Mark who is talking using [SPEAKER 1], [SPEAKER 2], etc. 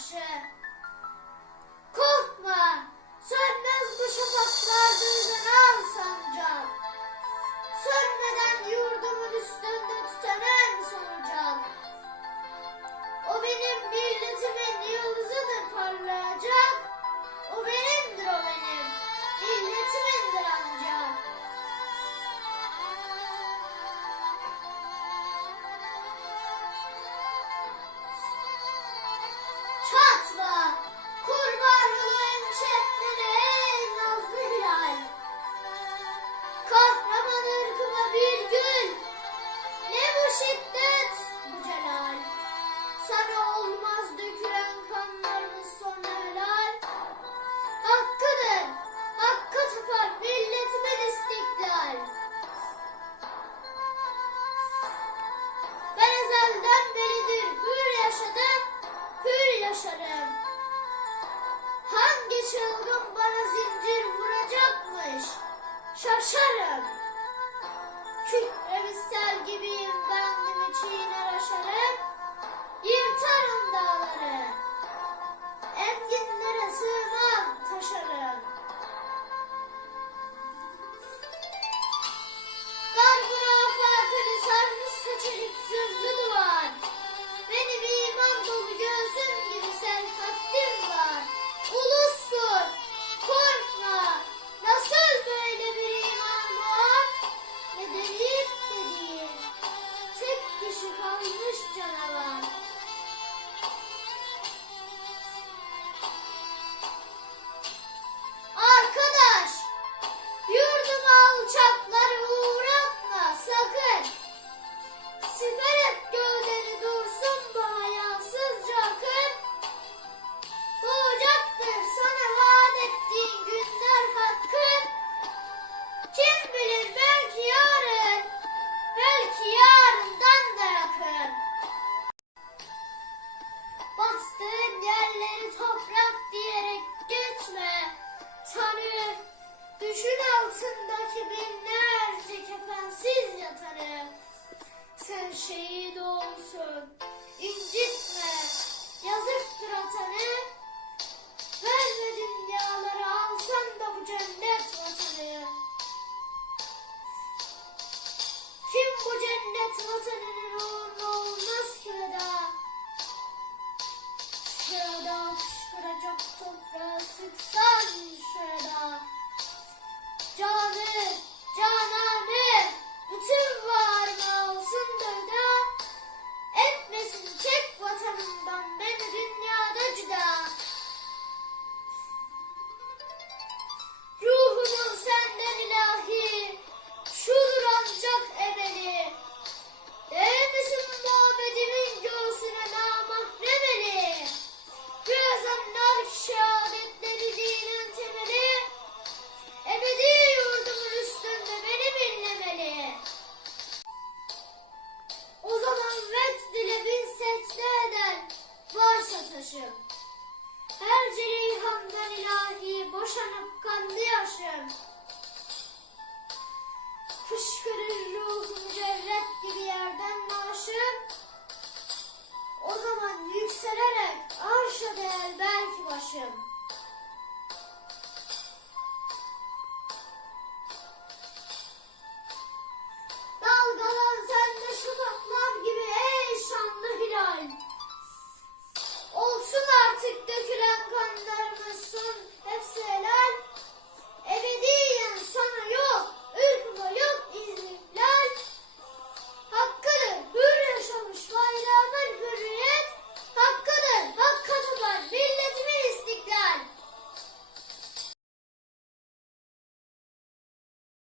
[SPEAKER 1] 是 çılgın bana zincir vuracakmış. Şaşarım. Kükremiş sel gibiyim bendim içine aşarım. Yırtarım dağları. sen şehit olsun. İncitme, yazıktır atanı, boşanıp kandı yaşım. Fışkırır ruhum cevret